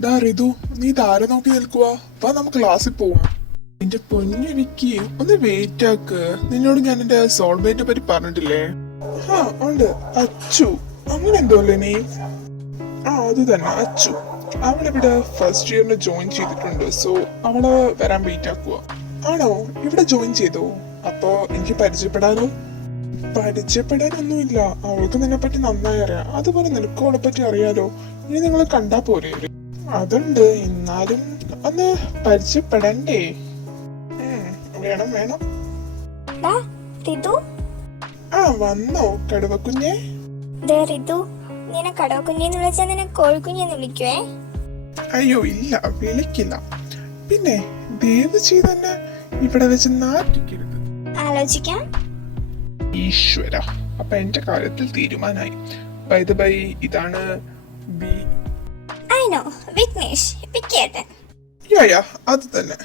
ഡാ റിതു, നീ താരെ നോക്കി നിൽക്കുവാ? വാ നമുക്ക് ക്ലാസ്സിൽ പോവാം. എന്റെ പൊന്നു വിക്കി, ഒന്ന് വെയിറ്റ് ആക്ക്. നിന്നോട് ഞാൻ എന്റെ സോൾമേറ്റിനെ പറ്റി പറഞ്ഞിട്ടില്ലേ? ആ ഉണ്ട്, അച്ചു. അങ്ങനെ എന്തോ അല്ലേ നീ? ആ അത് തന്നെ, അച്ചു. അവളിവിടെ ഫസ്റ്റ് ഇയറിന് ജോയിൻ ചെയ്തിട്ടുണ്ട്. സോ അവള് വരാൻ വെയിറ്റ് ആക്കുക. ആണോ? ഇവിടെ ജോയിൻ ചെയ്തോ? അപ്പോ എനിക്ക് പരിചയപ്പെടാനോ? പരിചയപ്പെടാനൊന്നുമില്ല. അവൾക്ക് നിന്നെ പറ്റി നന്നായി അറിയാം. അതുപോലെ നിനക്കും അവളെ പറ്റി അറിയാലോ. ഇനി നിങ്ങളെ കണ്ടാ പോരെ? അതുണ്ട്, എന്നാലും ഒന്ന് പരിചയപ്പെടണ്ടേ? വേണം വേണം. ആ വന്നോ കടുവക്കുഞ്ഞെ? അയ്യോ ഇല്ല, വിളിക്കില്ല. പിന്നെ ദയവ് ചെയ്ത് തന്നെ ഇവിടെ വെച്ച് നാട്ടിക്കരുത്. ആലോചിക്കാം. ഈശ്വര, അപ്പൊ എന്റെ കാര്യത്തിൽ തീരുമാനമായി. ബൈ ദ ബൈ, ഇതാണ് അത് തന്നെ.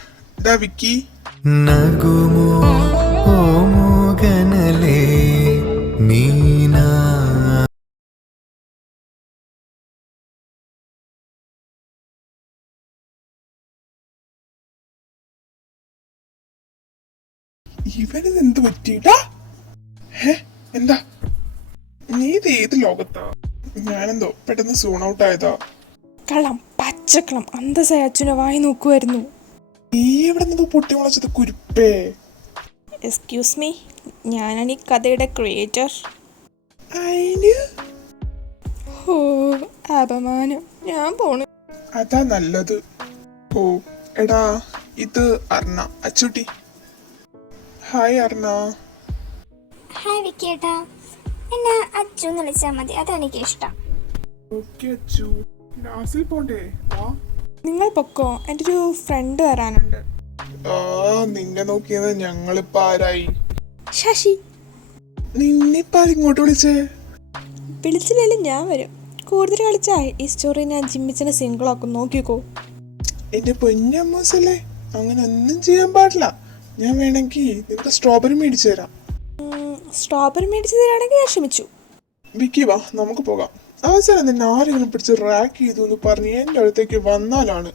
ഡാ വിക്കി. നഗുമോ ഓ മോഗനലേ മീനാ. ഇവനിത് എന്ത് പറ്റിയിട്ടാ? എന്താ നീ ഇത് ഏത് ലോകത്താ? ഞാനെന്തോ പെട്ടെന്ന് സൂൺ ഔട്ട് ആയതാ. കള്ളം, പച്ചക്കള്ളം. അന്തസായ അച്ഛനെ വായി നോക്കുമായിരുന്നു. നീ എവിടെ നിന്ന് പൊട്ടി മുളച്ചത് കുരുപ്പേ? എക്സ്ക്യൂസ് മീ, ഞാനാണ് ഈ കഥയുടെ ക്രിയേറ്റർ. ഓ അപമാനം. ഞാൻ പോണു. അതാ നല്ലത്. ഓ എടാ, ഇത് അർണ. അച്ചുട്ടി. ഹായ് അർണ. ഹായ് വിക്കിയേട്ടാ. എന്നെ അച്ചു എന്ന് വിളിച്ചാൽ മതി, അതാണ് എനിക്ക് ഇഷ്ടം. ഓക്കെ അച്ചു, ക്ലാസ്സിൽ പോണ്ടേ? നിങ്ങൾ പൊക്കോ, എൻ്റെ ഒരു ഫ്രണ്ട് വരാനുണ്ട്. നിന്നെ നോക്കിയത് ഞങ്ങളിപ്പോ ആരായി? ശശി. നിന്നിപ്പോ ഇങ്ങോട്ട് വിളിച്ചേ? വിളിച്ചില്ലേലും ഞാൻ വരും. കൂടുതൽ കളിച്ചായി ഈ സ്റ്റോറി ഞാൻ ജിമ്മിച്ചിനെ സിംഗിൾ ആക്കും. നോക്കിക്കോ. എന്റെ പൊന്നമ്മൂസല്ലേ, അങ്ങനെ ഒന്നും ചെയ്യാൻ പാടില്ല. ഞാൻ വേണമെങ്കിൽ നിനക്ക് സ്ട്രോബെറി മേടിച്ചു തരാം. സ്ട്രോബെറി മേടിച്ചു തരാണെങ്കിൽ ഞാൻ ക്ഷമിച്ചു. വിക്കി വാ, നമുക്ക് പോകാം. അവസാനം നിന്നെ ആരെങ്കിലും പിടിച്ച് റാക്ക് ചെയ്തു എന്ന് പറഞ്ഞ് എന്റെ അടുത്തേക്ക് വന്നാലാണ്.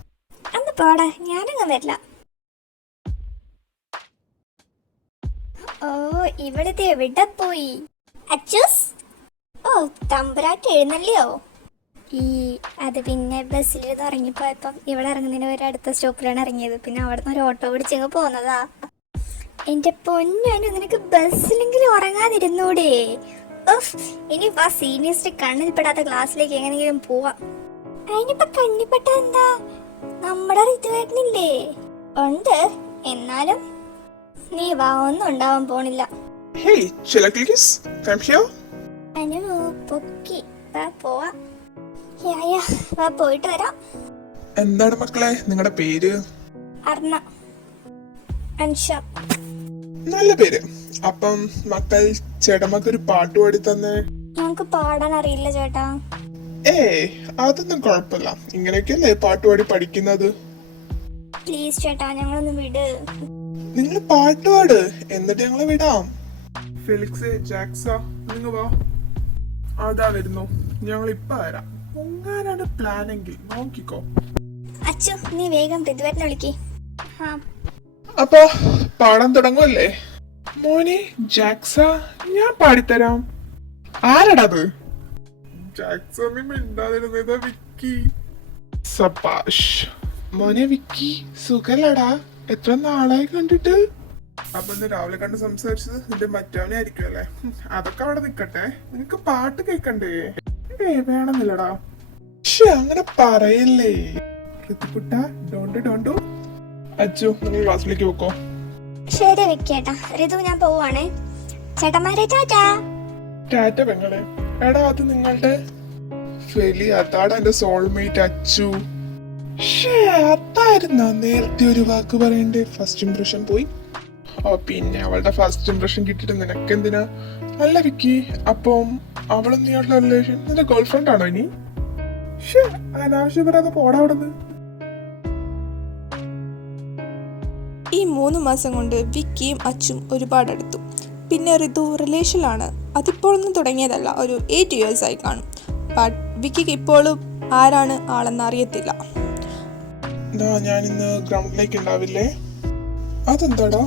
ഞാനങ്ങ് വരില്ല. ഓ ഇവിടുത്തെ എവിടെ പോയി? അച്ചൂസ്. ഓ തമ്പുരാട്ട് എഴുന്നള്ളിയോ? അത് പിന്നെ ബസ്സിലിരുന്ന് ഇറങ്ങിപ്പോയപ്പം ഇവിടെ ഇറങ്ങുന്നതിന് ഒരു അടുത്ത സ്റ്റോപ്പിലാണ് ഇറങ്ങിയത്. പിന്നെ അവിടെ നിന്ന് ഒരു ഓട്ടോ പിടിച്ചങ്ങ് പോന്നതാ. എന്റെ പൊന്നു, നിനക്ക് ബസ്സിലെങ്കിലും ഉറങ്ങാതിരുന്നൂടെ? ഇനി ആ സീനിയേഴ്സിന്റെ കണ്ണിൽപ്പെടാത്ത ക്ലാസ്സിലേക്ക് എങ്ങനെയെങ്കിലും പോവാം. അതിനിപ്പോ കണ്ണിപ്പെട്ട എന്താ? നമ്മുടെ ഋതുവേട്ടനില്ലേ? ഉണ്ട്, എന്നാലും നീ വാ, ഒന്നും ഉണ്ടാവാൻ പോണില്ല. അനു പൊക്കി വാ, പോവാ. വാ, പോയിട്ട് വരാം. എന്താണ് മക്കളെ നിങ്ങളുടെ പേര്? അർണ, അൻഷ. നല്ല പേര്. അപ്പം മക്കൾ ചേട്ടമ്മക്ക് ഒരു പാട്ട് പാടി തന്നെ. ഞങ്ങക്ക് പാടാൻ അറിയില്ല ചേട്ടാ. അതൊന്നും കുഴപ്പമില്ല. ഇങ്ങനെയൊക്കെയല്ലേ പാട്ട് പാടി പഠിക്കുന്നത്. പ്ലീസ് ചേട്ടാ, ഞങ്ങളൊന്ന് വിട്. നിങ്ങൾ പാട്ട് പാട്, എന്നിട്ട് ഞങ്ങളെ വിടാം. ഫെലിക്സ്, ജാക്സ, നിങ്ങൾ വാ. അതാ വരുന്നു. ഞങ്ങൾ ഇപ്പൊ വരാം. പൊങ്ങാനാണ് പ്ലാനെങ്കിൽ നോക്കിക്കോ. അച്ചു, നീ വേഗം ഋതുവേട്ടനെ വിളിക്ക്. അപ്പൊ പാടാൻ തുടങ്ങുമല്ലേ? മോനെ ജാക്സ, ഞാൻ പാടിത്തരാം. ആരടാത്? ജാക്സ, നീ മിണ്ടാതിരുന്നതാ വിക്കി. സബാഷ് മോനെ വിക്കി, സുഖല്ലടാ? എത്ര നാളായി കണ്ടിട്ട്. അപ്പൊ ഇന്ന് രാവിലെ കണ്ട് സംസാരിച്ചത് നിന്റെ മറ്റവനെ ആയിരിക്കും അല്ലേ? അതൊക്കെ അവിടെ നിക്കട്ടെ, നിനക്ക് പാട്ട് കേക്കണ്ടേ? വേണമെന്നില്ലടാ. അങ്ങനെ പറയല്ലേ ഋതുക്കുട്ട. ഡോണ്ടു. അച്ചു, നിങ്ങൾ ക്ലാസ്സിലേക്ക് വെക്കോ. ശരി വിക്കേട്ടാ. ഋതു, ഞാൻ പോവാണേ. ചേട്ടന്മാരെ ടാറ്റാ. ടാറ്റ പെങ്ങളെ. എടാ, അത് നിങ്ങളുടെ ഫെലി. അതാണ് എന്റെ സോൾമേറ്റ് അച്ചു. അതായിരുന്ന നേരത്തെ ഒരു വാക്ക് പറയണ്ടേ? ഫസ്റ്റ് ഇംപ്രഷൻ പോയി. പിന്നെ അവളുടെ ഫസ്റ്റ് ഇംപ്രഷൻ കിട്ടിയിട്ട് നിനക്കെന്തിനാ? അല്ല വിക്കി, അപ്പം അവളും നീയുള്ള റിലേഷൻ നിന്റെ ഗേൾ ഫ്രണ്ട് ആണോ ഇനി? അനാവശ്യം പറയാതെ പോടാ അവിടുന്ന്. ഈ 3 മാസം കൊണ്ട് വിക്കിയും അച്ചും ഒരുപാട് അടുത്തു. പിന്നെ ഋതു റിലേഷനിലാണ്. അതിപ്പോഴൊന്നും തുടങ്ങിയതല്ല, ഒരു 8 years ആയി കാണും. ബട്ട് വിക്കിക്ക് ഇപ്പോഴും ആരാണ് ആളെന്ന് അറിയത്തില്ല. ഞാൻ ഇന്ന് ഗ്രൗണ്ടിലേക്ക് ഉണ്ടാവില്ലേ? അതെന്താടാ?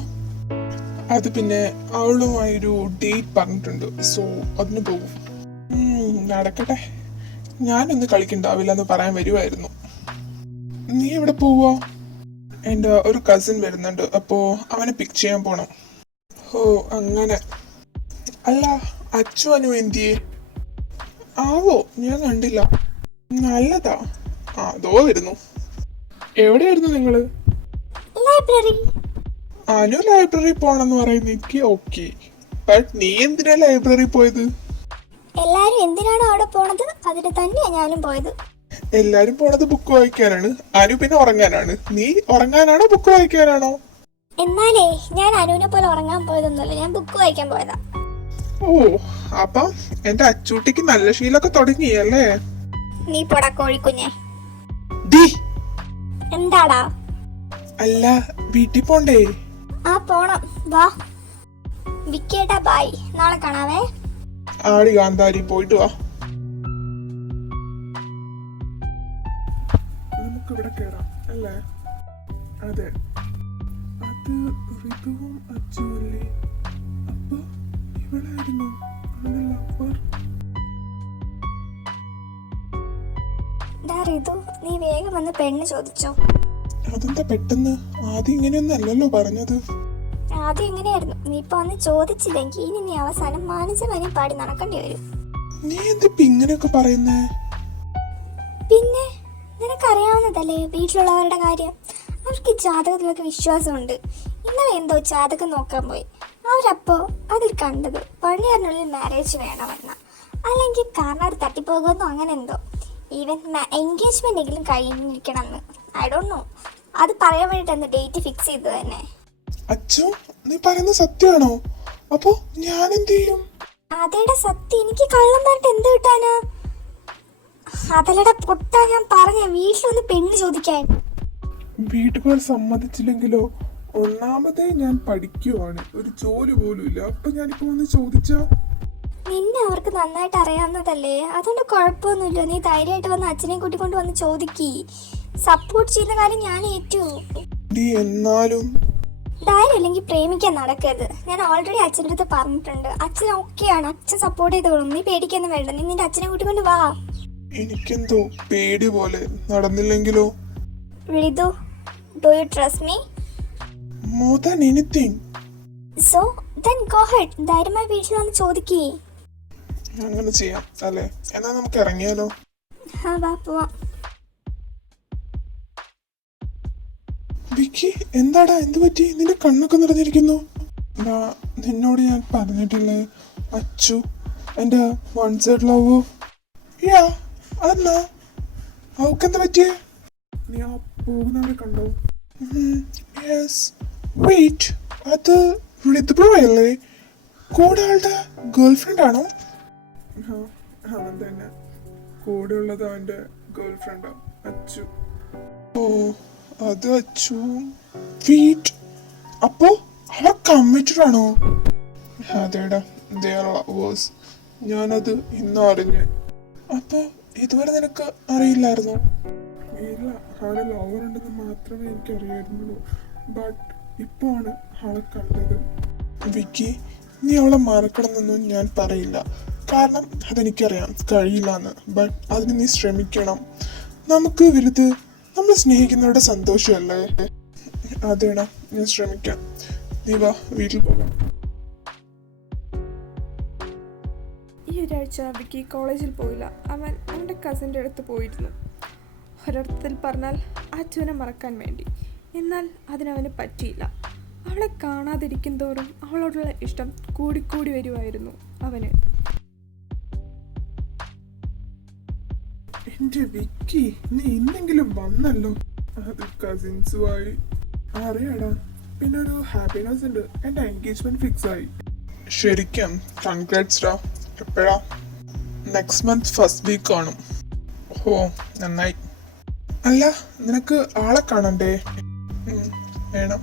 അത് പിന്നെ അവളുമായൊരു ഡേറ്റ് പറഞ്ഞിട്ടുണ്ട്, സോ അതിന് പോകും. നടക്കട്ടെ. ഞാനൊന്ന് കളിക്കണ്ടാവില്ല എന്ന് പറയാൻ വരുമായിരുന്നു. നീ എവിടെ പോവാ? എൻ്റെ ഒരു കസിൻ വരുന്നുണ്ട്, അപ്പോ അവനെ പിക്ക് ചെയ്യാൻ പോണം. ഓ അങ്ങനെ. അല്ല, അച്ചു അനു എന്തിയെ? ആവോ, ഞാൻ കണ്ടില്ല. നല്ലതാ. അതോ വരുന്നു. എവിടെയായിരുന്നു നിങ്ങള്? ലൈബ്രറി. അനു ലൈബ്രറി പോണെന്ന് പറയുന്നത് എനിക്ക് ഓക്കെ, ബട്ട് നീ എന്തിനാ ലൈബ്രറി പോയത്? എല്ലാരും എന്തിനാണോ അവിടെ പോണത് അതിന് തന്നെയാ ഞാനും പോയത്. എല്ലാരും പോണത് ബുക്ക് വായിക്കാനാണ്, അനു പിന്നെ ഉറങ്ങാനാണ്. നീ ഉറങ്ങാനാണോ ബുക്ക് വായിക്കാനാണോ? എന്നാലേ ഞാൻ അനുവിനെ പോലെ ഉറങ്ങാൻ പോയതൊന്നുമല്ല, ഞാൻ ബുക്ക് വായിക്കാൻ പോയതാ. ഓ, അപ്പം എന്റെ അച്ചൂട്ടിക്ക് നല്ല ശീലമൊക്കെ തുടങ്ങിയല്ലേ? നീ പൊടാ കോഴിക്കുഞ്ഞെ. ഡി എന്താടാ? അല്ല, വീട്ടിൽ പോണ്ടേ? ആ പോണം, വാ. വിക്കേട്ടാ ബൈ, നാളെ കാണാവേ. ആടി കാന്താരി, പോയിട്ട് വാ. നമുക്ക് ഇവിടെ കേറാം അല്ലേ? അതെ, അത് ഋതുവും അച്ചുവല്ലേ? അപ്പൊ ഇവളായിരുന്നു അവന്റെ ലവർ. ഋതു, നീ വേഗം വന്ന് പെണ്ണ് ചോദിച്ചോ. അതെന്താ പെട്ടെന്ന്? ആദ്യം ഇങ്ങനെയൊന്നും അല്ലല്ലോ പറഞ്ഞത്. ആദ്യം എങ്ങനെയായിരുന്നു? നീ ഇപ്പൊ വന്ന് ചോദിച്ചില്ലെങ്കിൽ ഇനി നീ അവസാനം മാനസമനെ പാടി നടക്കേണ്ടി വരും. നീ എന്തിപ്പ ഇങ്ങനെയൊക്കെ പറയുന്നേ? പിന്നെ നിനക്കറിയാവുന്നതല്ലേ വീട്ടിലുള്ളവരുടെ കാര്യം. അവർക്ക് ജാതകത്തിലൊക്കെ വിശ്വാസമുണ്ട്. ഇന്നലെ എന്തോ ജാതകം നോക്കാൻ പോയി. അവരപ്പോ അതിൽ കണ്ടത് 1 ഇയറിനുള്ളിൽ മാരേജ് വേണമെന്ന, അല്ലെങ്കിൽ കാരണം അത് തട്ടിപ്പോകുമെന്നോ അങ്ങനെ എന്തോ. ഈവൻ എൻഗേജ്മെന്റ് എങ്കിലും കഴിഞ്ഞിരിക്കണമെന്ന്. ഐ ഡോണ്ട് നോ, അത് പറയാൻ വേണ്ടിട്ട് ഡേറ്റ് ഫിക്സ് ചെയ്തത് തന്നെ. അച്ഛോ, നീ പറയുന്നത് സത്യമാണോ? അപ്പൊ ഞാൻ എന്ത് ചെയ്യും? അതേടെ സത്യം. എനിക്ക് കള്ളം പറഞ്ഞിട്ട് എന്ത് കിട്ടാനാ? അതല്ലടെ പൊട്ടാ, ഞാൻ പറഞ്ഞ വീട്ടിലൊന്ന് പെണ്ണ് ചോദിക്കാൻ. വീട്ടുകാർ സമ്മതിച്ചില്ലെങ്കിലോ? ഒന്നാമതേ ഞാൻ പഠിക്കുവാണ്, ഒരു ജോലി പോലും ഇല്ല. അപ്പൊ ഞാനിപ്പോ വന്ന് ചോദിച്ചാ? നിന്നെ അവർക്ക് നന്നായിട്ട് അറിയാവുന്നതല്ലേ, അതുകൊണ്ട് കുഴപ്പമൊന്നുമില്ല. നീ ധൈര്യമായിട്ട് വന്ന് അച്ഛനെ കൂട്ടിക്കൊണ്ട് വന്ന് ചോദിക്കി. സപ്പോർട്ട് ചെയ്യുന്ന കാര്യം ഞാൻ ഏറ്റു. എന്നാലും ധൈര്യം ഇല്ലെങ്കിൽ പ്രേമിക്കാൻ നടക്കരുത്. ഞാൻ ഓൾറെഡി അച്ഛൻ്റെ അടുത്ത് പറഞ്ഞിട്ടുണ്ട്. അച്ഛൻ ഓക്കെയാണ്, അച്ഛൻ സപ്പോർട്ട് ചെയ്തോളും. നീ പേടിക്കൊന്നും വേണ്ട. നീ നിന്റെ അച്ഛനെ കൂട്ടിക്കൊണ്ട് വാ. എനിക്കെന്തോ പേടി പോലെ. നടന്നില്ലെങ്കിലോ? Ritu, do you trust me? More than anything. So then go head. ധൈര്യമായി വീട്ടിൽ വന്ന് ചോദിക്കേ. അങ്ങനെ ചെയ്യാം അല്ലേ? എന്നാ നമുക്ക് ഇറങ്ങിയാലോ? ആ വാ, പോവാം. വിക്കി, എന്താടാ, എന്ത് പറ്റി? നിന്റെ കണ്ണൊക്കെ നിറഞ്ഞിരിക്കുന്നു. നിന്നോട് ഞാൻ പറഞ്ഞിട്ടില്ലേ അച്ചു എന്റെ വൺ സൈഡ് ലവ്? യാ, അതെന്നാ? അവക്കെന്താ പറ്റിയേ? നീ ആ പോകുന്നവരെ കണ്ടോ? യെസ്. വെയിറ്റ്, അത് ഋതുബ്രോ അല്ലേ? കൂടെ ആളുടെ ഗേൾ ഫ്രണ്ട് ആണോ? അവൻ തന്നെ. കൂടെ ഉള്ളത് അവന്റെ ഗേൾ ഫ്രണ്ടാ, അച്ചു. ഓ, അത് അച്ചു. വീറ്റ്, അപ്പോ അവ കമ്മിറ്റഡ് ആണോ? അതേടാ, ലവേഴ്സ്. ഞാനത് ഇന്ന് അറിഞ്ഞ്. അപ്പൊ ഇതുവരെ നിനക്ക് അറിയില്ലായിരുന്നോ? ഇല്ല, ആളെ ലവർ ഉണ്ടെന്ന് മാത്രമേ എനിക്ക് അറിയായിരുന്നുള്ളൂ. ബട്ട് ഇപ്പോ ആണ് ആളെ കണ്ടത്. വിക്കി, നീ അവളെ മറക്കണമെന്നൊന്നും ഞാൻ പറയില്ല, കാരണം അതെനിക്കറിയാം കഴിയില്ല എന്ന്. ബട്ട് അതിന് നീ ശ്രമിക്കണം. നമുക്ക് വലുത് നമ്മൾ സ്നേഹിക്കുന്നവരുടെ സന്തോഷമല്ലേ? അതേടാ, ഞാൻ ശ്രമിക്കാം. നീ വാ, വീട്ടിൽ പോകാം. ഈ ഒരാഴ്ച വിക്കി കോളേജിൽ പോയില്ല. അവൻ അവൻ്റെ കസിൻ്റെ അടുത്ത് പോയിരുന്നു. ഒരർത്ഥത്തിൽ പറഞ്ഞാൽ അച്ഛനെ മറക്കാൻ വേണ്ടി. എന്നാൽ അതിനവന് പറ്റിയില്ല. അവളെ കാണാതിരിക്കും തോറും അവളോടുള്ള ഇഷ്ടം കൂടിക്കൂടി വരുമായിരുന്നു അവന്. എന്റെ വിക്കി, നീ ഇന്നെങ്കിലും വന്നല്ലോ. അത് കസിൻസുമായി അറിയാടാ. പിന്നെ ഒരു ഹാപ്പിനെസ് ഉണ്ട്, എന്റെ എൻഗേജ്മെന്റ് ഫിക്സ് ആയി. ശരിക്കും കൺഗ്രാറ്റ്സ് ഡാ. എപ്പോഴാ? നെക്സ്റ്റ് മന്ത് ഫസ്റ്റ് വീക്ക് കാണും. ഓ, നന്നായി. അല്ല, നിനക്ക് ആളെ കാണണ്ടേ? വേണം.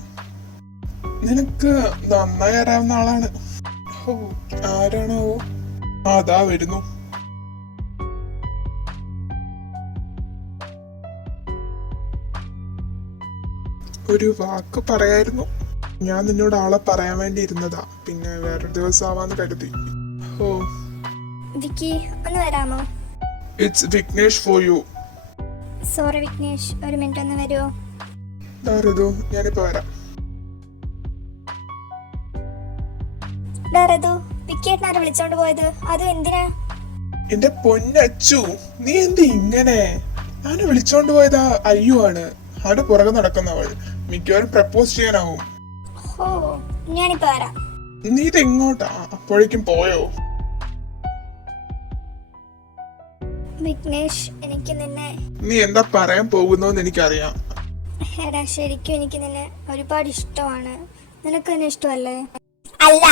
നിനക്ക് നന്നായി അറിയാവുന്ന ആളാണ്. ഓ, ആരാണോ? അതാ വരുന്നു. ഒരു വാക്ക് പറയായിരുന്നു. ഞാൻ നിന്നോട് ആളെ പറയാൻ വേണ്ടി ഇരുന്നതാ, പിന്നെ വേറൊരു ദിവസം ആവാന്ന് കരുതി. ഓ, വിക്കി ഒന്ന് വരാമോ? It's Vignesh for you. Sorry Vignesh, ഒരു മിനിറ്റ് ഒന്ന് വരുമോ? ഋതു, ഞാനിപ്പോ വരാം. ഋതു, വിക്കിയേട്ടനാരെ വിളിച്ചോണ്ട് പോയത്? അതും എന്തിനാ? എന്റെ പൊന്നച്ചു, നീ എന്ത് ഇങ്ങനെ? അവനെ വിളിച്ചോണ്ട് പോയതാ അയ്യോ ആണ്. അവിടെ പുറകെ നടക്കുന്നവൾ മിക്കവാറും പ്രപ്പോസ് ചെയ്യാനാവും. ഓ, ഞാനിപ്പോ വരാം. നീ ഇത് എങ്ങോട്ടാ? അപ്പോഴേക്കും പോയോ? വിഘ്നേഷ്, എനിക്ക് നിന്നെ... നീ എന്താ പറയാൻ പോകുന്നോന്ന് എനിക്കറിയാം. എടാ, ശരിക്കും എനിക്ക് നിന്നെ ഒരുപാട് ഇഷ്ടമാണ്. നിനക്ക് എന്നെ ഇഷ്ടമല്ലേ? അല്ല,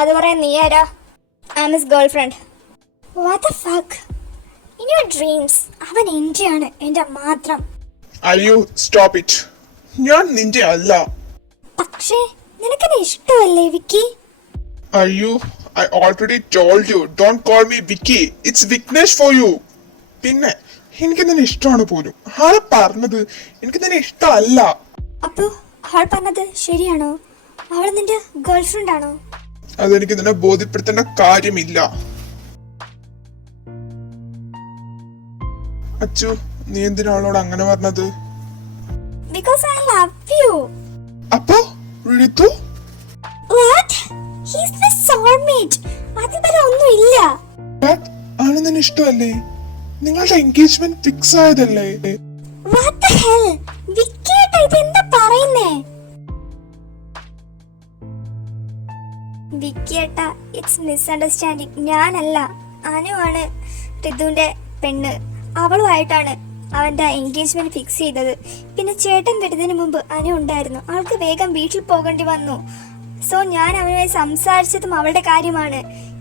അത് പറയാൻ നീ ആരാ? I am his girlfriend. What the fuck? In your dreams അവൻ എന്റെയാണ്, എന്റെ മാത്രം. അയ്യോ, സ്റ്റോപ്പ് ഇറ്റ്. ഞാൻ നിന്റെ അല്ല. പക്ഷേ നിനക്കെന്നെ ഇഷ്ടമല്ലേ വിക്കി? അയ്യോ, I already told you, don't call me Vicky. It's Vignesh for you. പിന്നെ എനിക്ക് നിന്നെ ഇഷ്ടമാണ് പോലും. ആളെ പറഞ്ഞത് എനിക്ക് നിന്നെ ഇഷ്ടമല്ല. അപ്പോ ആൾ പറഞ്ഞത് ശരിയാണോ? അവൾ നിന്റെ ഗേൾഫ്രണ്ട് ആണോ? അതെനിക്ക് നിന്നെ ബോധ്യപ്പെടുത്തേണ്ട കാര്യമില്ല. അച്ചു, നീ എന്തിനാ അവളോട് അങ്ങനെ പറഞ്ഞത്? Because I love you. അപ്പോ ഋതു? What? He's my soulmate. അതിൽ ഒന്നുമില്ല. ആണ് നിന്നെ ഇഷ്ടമല്ലേ? നിങ്ങളുടെ എൻഗേജ്മെന്റ് ഫിക്സ് ആയതല്ലേ? What the hell? വിക്കിയേട്ടാ, ഇതെന്താ പറയുന്നേ? വിക്കിയേട്ടാ, ഇറ്റ്സ് മിസ്അണ്ടർസ്റ്റാൻഡിങ്. ഞാനല്ല, അനുവാണ് ഋതുവിന്റെ പെണ്ണ്. അവളുമായിട്ടാണ് അവന്റെ എൻഗേജ്മെന്റ് ഫിക്സ് ചെയ്തത്. പിന്നെ ചേട്ടൻ വരുന്നതിന് മുമ്പ് അനു ഉണ്ടായിരുന്നു. അവൾക്ക് വേഗം വീട്ടിൽ പോകേണ്ടി വന്നു. സോ ഞാൻ അവനുമായി സംസാരിച്ചതും അവളുടെ കാര്യമാണ്.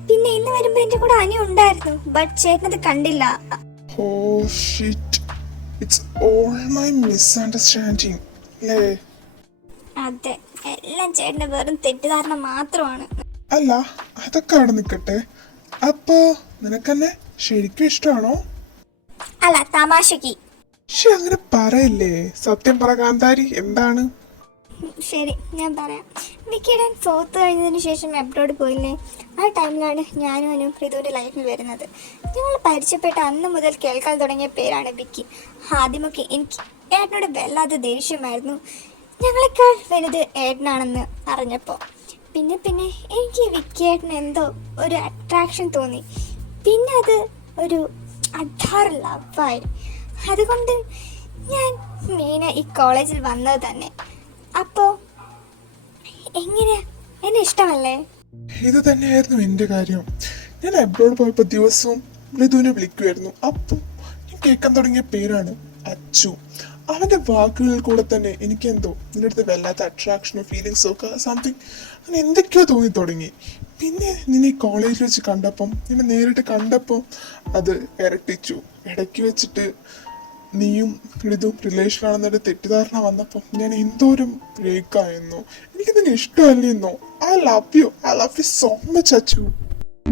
പിന്നെ ഇന്ന് വരുമ്പോ എന്റെ കൂടെ അനു ഉണ്ടായിരുന്നു. ബട്ട് ചേട്ടനത് കണ്ടില്ല. Oh shit. It's all my misunderstanding. അല്ലേ? അതെ, എല്ലാം ചേട്ടന്റെ വെറും തെറ്റിദ്ധാരണ മാത്രമാണ്. അല്ല, അതൊക്കെ അവിടെ നിൽക്കട്ടെ. അപ്പോ നിനക്കെന്നെ ശരിക്കും ഇഷ്ടമാണോ? അല്ല, തമാശക്ക്. പക്ഷെ അങ്ങനെ പറയല്ലേ. സത്യം പറ കാന്താരി, എന്താണ്? ശരി, ഞാൻ പറയാം. വിക്കിയുടെ 4th കഴിഞ്ഞതിന് ശേഷം അബ്രോഡ് പോയില്ലേ? ആ ടൈമിലാണ് ഞാനും അനു ഋതുവിൻ്റെ ലൈഫിൽ വരുന്നത്. ഞങ്ങൾ പരിചയപ്പെട്ട അന്ന് മുതൽ കേൾക്കാൻ തുടങ്ങിയ പേരാണ് വിക്കി. ആദ്യമൊക്കെ എനിക്ക് ഏട്ടനോട് വല്ലാതെ ദേഷ്യമായിരുന്നു, ഞങ്ങളെക്കാൾ വലുത് ഏട്ടനാണെന്ന് അറിഞ്ഞപ്പോൾ. പിന്നെ പിന്നെ എനിക്ക് വിക്കിയേട്ടന് എന്തോ ഒരു അട്രാക്ഷൻ തോന്നി. പിന്നെ അത് ഒരു അഡാറ് ലവായി. അതുകൊണ്ട് ഞാൻ മെയിനായി ഈ കോളേജിൽ വന്നത് തന്നെ. അപ്പോ എങ്ങനെയാ, എന്നെ ഇഷ്ടമല്ലേ? ഇത് തന്നെയായിരുന്നു എന്റെ കാര്യം. ഞാൻ അബ്രോഡ് പോയപ്പോ ദിവസവും ഋതുവിനെ വിളിക്കുമായിരുന്നു. അപ്പൊ ഞാൻ കേൾക്കാൻ തുടങ്ങിയ പേരാണ് അച്ചു. അവന്റെ വാക്കുകളിൽ കൂടെ തന്നെ എനിക്ക് എന്തോ നിന്റെ അടുത്ത് വല്ലാത്ത അട്രാക്ഷനോ ഫീലിങ്സോ ഒക്കെ സംതിങ് അങ്ങനെ എന്തൊക്കെയോ തോന്നി തുടങ്ങി. പിന്നെ നിന്നെ ഈ കോളേജിൽ വെച്ച് കണ്ടപ്പം, നിന്നെ നേരിട്ട് കണ്ടപ്പം അത് ഇരട്ടിച്ചു. ഇടയ്ക്ക് വെച്ചിട്ട് നീയും ഋതുവും റിലേഷൻ ആണെന്നൊരു തെറ്റിദ്ധാരണ വന്നപ്പോൾ ഞാൻ എന്തോരം ബ്രേക്കായിരുന്നു. എനിക്ക് നിന്നെ ഇഷ്ടമല്ലെന്നോ? I love you so much Achu.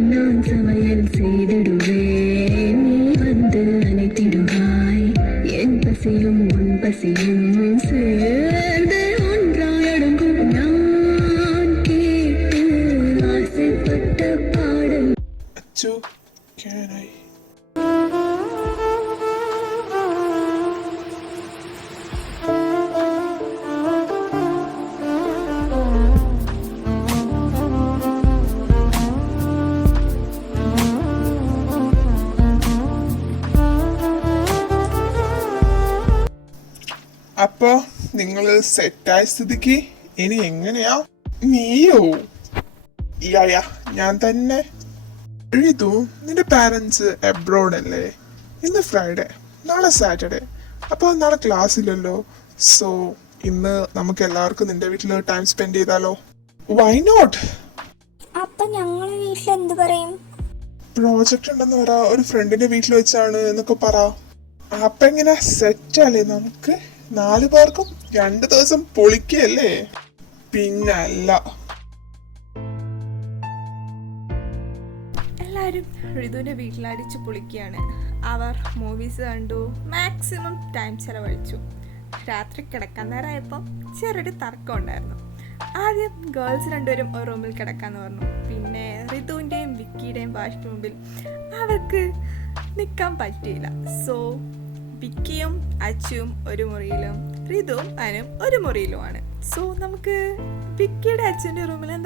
நான் சமையல் செய்திடுவேன், நீ வந்து அணைத்திடுவாய். என் பசியும் உன் பசியும் சேர்ந்து ஒன்றாயடங்கும். நான் கேட்டு ஆசைப்பட்ட பாடல். Achu, can I? അപ്പൊ നിങ്ങള് സെറ്റായ സ്ഥിതിക്ക് ഇനി എങ്ങനെയാ? നീയോ? യാ, ഞാൻ തന്നെ. ഋതു, നിന്റെ പാരന്റ്സ് അബ്രോഡ് അല്ലേ? ഇന്ന് ഫ്രൈഡേ, നാളെ സാറ്റർഡേ. അപ്പൊ നാളെ ക്ലാസ് ഇല്ലല്ലോ. സോ ഇന്ന് നമുക്ക് എല്ലാവർക്കും നിന്റെ വീട്ടിൽ ടൈം സ്പെൻഡ് ചെയ്താലോ? Why not? അപ്പൊ ഞങ്ങളെ വീട്ടിൽ എന്ത് പറയും? പ്രോജക്റ്റ് ഉണ്ടെന്ന് പറ, ഒരു ഫ്രണ്ടിന്റെ വീട്ടിൽ വെച്ചാണ് എന്നൊക്കെ പറ. അപ്പൊ എങ്ങനെ സെറ്റ് അല്ലേ? നമുക്ക് 4 പേർക്കും 2 ദിവസം പൊളിക്കല്ലേ? പിന്നല്ല. എല്ലാവരും ഋതുവിൻ്റെ വീട്ടിലടിച്ച് പൊളിക്കുകയാണ്. അവർ മൂവീസ് കണ്ടു, മാക്സിമം ടൈം ചെലവഴിച്ചു. രാത്രി കിടക്കാൻ നേരമായപ്പോൾ ചെറിയൊരു തർക്കം ഉണ്ടായിരുന്നു. ആദ്യം ഗേൾസ് രണ്ടുപേരും ഒരു റൂമിൽ കിടക്കാന്ന് പറഞ്ഞു. പിന്നെ ഋതുവിൻ്റെയും വിക്കിയുടെയും വാശിക്ക് മുമ്പിൽ അവർക്ക് നിൽക്കാൻ പറ്റിയില്ല. സോ വിക്കിയും അച്ചുവും ഒരു മുറിയിലും ഋതുവും അനും ഒരു മുറിയിലുമാണ്. സോ നമുക്ക് വിക്കിയുടെ അച്ഛൻ്റെ റൂമിൽ